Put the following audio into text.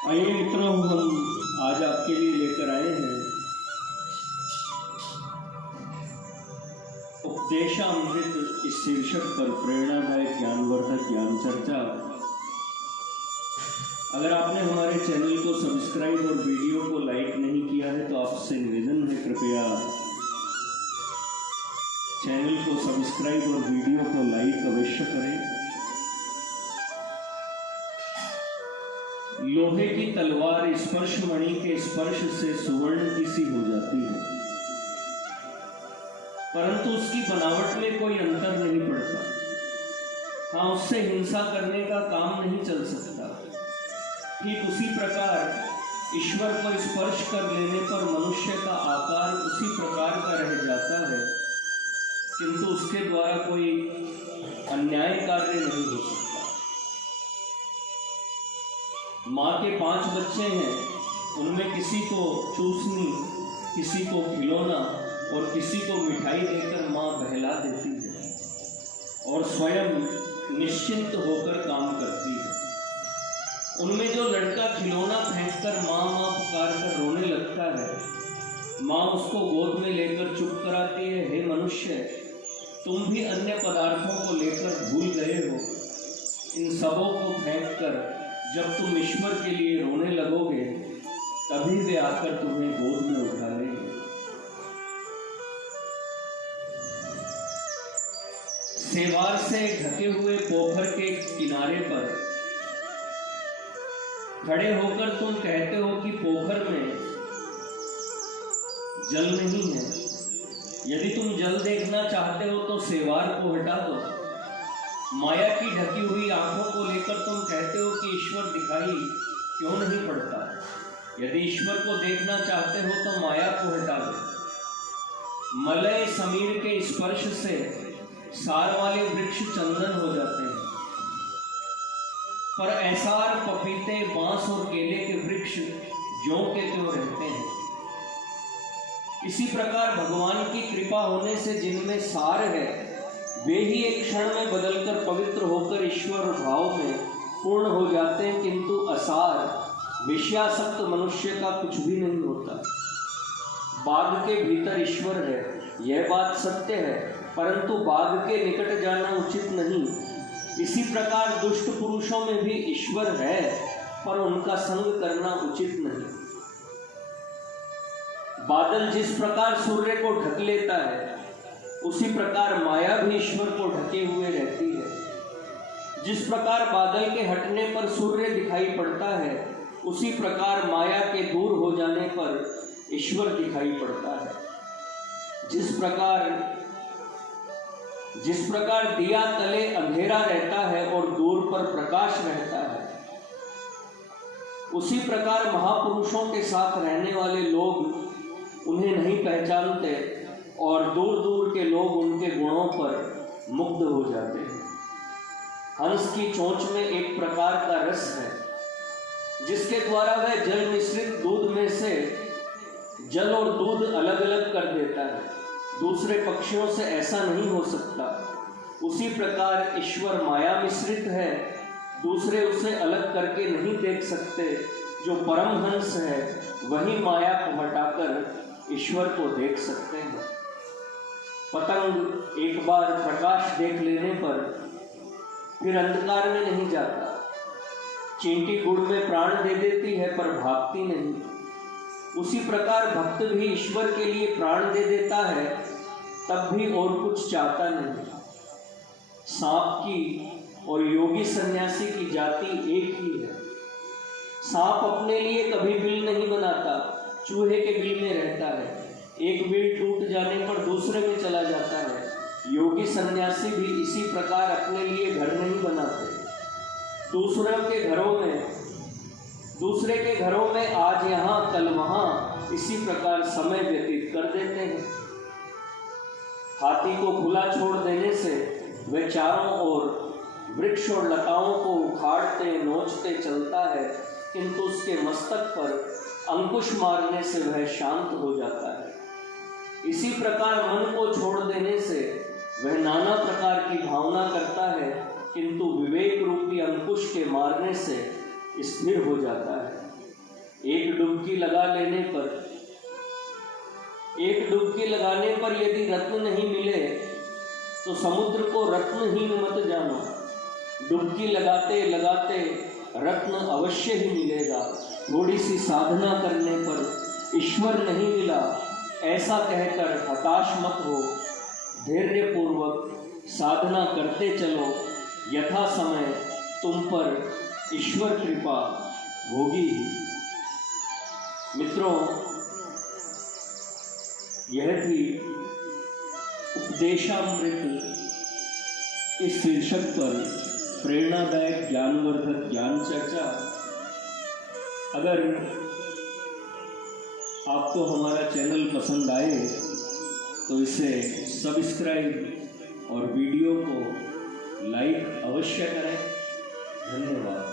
आइए मित्रों, हम आज आपके लिए लेकर आए हैं उपदेशामृत इस शीर्षक पर प्रेरणादायक ज्ञानवर्धक ज्ञान चर्चा। अगर आपने हमारे चैनल को सब्सक्राइब और वीडियो को लाइक नहीं किया है तो आपसे निवेदन है, कृपया चैनल को सब्सक्राइब और वीडियो को लाइक अवश्य करें। लोहे की तलवार स्पर्श मणि के स्पर्श से सुवर्ण की सी हो जाती है, परंतु उसकी बनावट में कोई अंतर नहीं पड़ता। हाँ, उससे हिंसा करने का काम नहीं चल सकता। ठीक उसी प्रकार ईश्वर को स्पर्श कर लेने पर मनुष्य का आकार उसी प्रकार का रह जाता है, किंतु उसके द्वारा कोई अन्याय कार्य नहीं हो सकता। माँ के 5 बच्चे हैं, उनमें किसी को चूसनी, किसी को खिलौना और किसी को मिठाई देकर माँ बहला देती है और स्वयं निश्चिंत होकर काम करती है। उनमें जो लड़का खिलौना फेंककर माँ माँ पुकार कर रोने लगता है, माँ उसको गोद में लेकर चुप कराती है। हे मनुष्य, तुम भी अन्य पदार्थों को लेकर भूल गए हो। इन सबों को फेंककर जब तुम ईश्वर के लिए रोने लगोगे, तभी वे आकर तुम्हें गोद में उठा लेंगे। सेवार से ढके हुए पोखर के किनारे पर खड़े होकर तुम कहते हो कि पोखर में जल नहीं है। यदि तुम जल देखना चाहते हो तो सेवार को हटा दो। माया की ढकी हुई आंखों को लेकर तुम कहते हो कि ईश्वर दिखाई क्यों नहीं पड़ता। यदि ईश्वर को देखना चाहते हो तो माया को हटा दो। मलय समीर के स्पर्श से सार वाले वृक्ष चंदन हो जाते हैं, पर ऐसार, पपीते, बांस और केले के वृक्ष ज्यों के त्यों रहते हैं। इसी प्रकार भगवान की कृपा होने से जिनमें सार है, वे ही एक क्षण में बदलकर पवित्र होकर ईश्वर भाव में पूर्ण हो जाते हैं, किंतु असार विषयासक्त मनुष्य का कुछ भी नहीं होता। बाघ के भीतर ईश्वर है, यह बात सत्य है, परंतु बाघ के निकट जाना उचित नहीं। इसी प्रकार दुष्ट पुरुषों में भी ईश्वर है, पर उनका संग करना उचित नहीं। बादल जिस प्रकार सूर्य को ढक लेता है, उसी प्रकार माया भी ईश्वर को ढके हुए रहती है। जिस प्रकार बादल के हटने पर सूर्य दिखाई पड़ता है, उसी प्रकार माया के दूर हो जाने पर ईश्वर दिखाई पड़ता है। जिस प्रकार दिया तले अंधेरा रहता है और दूर पर प्रकाश रहता है, उसी प्रकार महापुरुषों के साथ रहने वाले लोग उन्हें नहीं पहचानते और दूर दूर के लोग उनके गुणों पर मुग्ध हो जाते हैं। हंस की चोंच में एक प्रकार का रस है, जिसके द्वारा वह जल मिश्रित दूध में से जल और दूध अलग अलग कर देता है। दूसरे पक्षियों से ऐसा नहीं हो सकता। उसी प्रकार ईश्वर माया मिश्रित है, दूसरे उसे अलग करके नहीं देख सकते। जो परम हंस है, वही माया को हटाकर ईश्वर को देख सकते हैं। पतंग एक बार प्रकाश देख लेने पर फिर अंधकार में नहीं जाता। चींटी गुड़ में प्राण दे देती है, पर भागती नहीं। उसी प्रकार भक्त भी ईश्वर के लिए प्राण दे देता है, तब भी और कुछ चाहता नहीं। सांप की और योगी सन्यासी की जाति एक ही है। सांप अपने लिए कभी बिल नहीं बनाता, चूहे के बिल में रहता है। एक बिल टूट जाने पर दूसरे में चला जाता है। योगी सन्यासी भी इसी प्रकार अपने लिए घर नहीं बनाते। दूसरे के घरों में आज यहाँ कल वहाँ इसी प्रकार समय व्यतीत कर देते हैं। हाथी को खुला छोड़ देने से वह चारों ओर वृक्ष और लताओं को उखाड़ते नोचते चलता है, किंतु उसके मस्तक पर अंकुश मारने से वह शांत हो जाता है। इसी प्रकार मन को छोड़ देने से वह नाना प्रकार की भावना करता है, किंतु विवेक रूपी अंकुश के मारने से स्थिर हो जाता है। एक डुबकी लगाने पर यदि रत्न नहीं मिले तो समुद्र को रत्नहीन मत जानो। डुबकी लगाते लगाते रत्न अवश्य ही मिलेगा। थोड़ी सी साधना करने पर ईश्वर नहीं मिला ऐसा कहकर हताश मत हो। धैर्य पूर्वक साधना करते चलो, यथा समय तुम पर ईश्वर कृपा होगी ही। मित्रों, यह थी उपदेशामृत इस शीर्षक पर प्रेरणादायक ज्ञानवर्धक ज्ञान चर्चा। अगर आपको हमारा चैनल पसंद आए तो इसे सब्सक्राइब और वीडियो को लाइक अवश्य करें। धन्यवाद।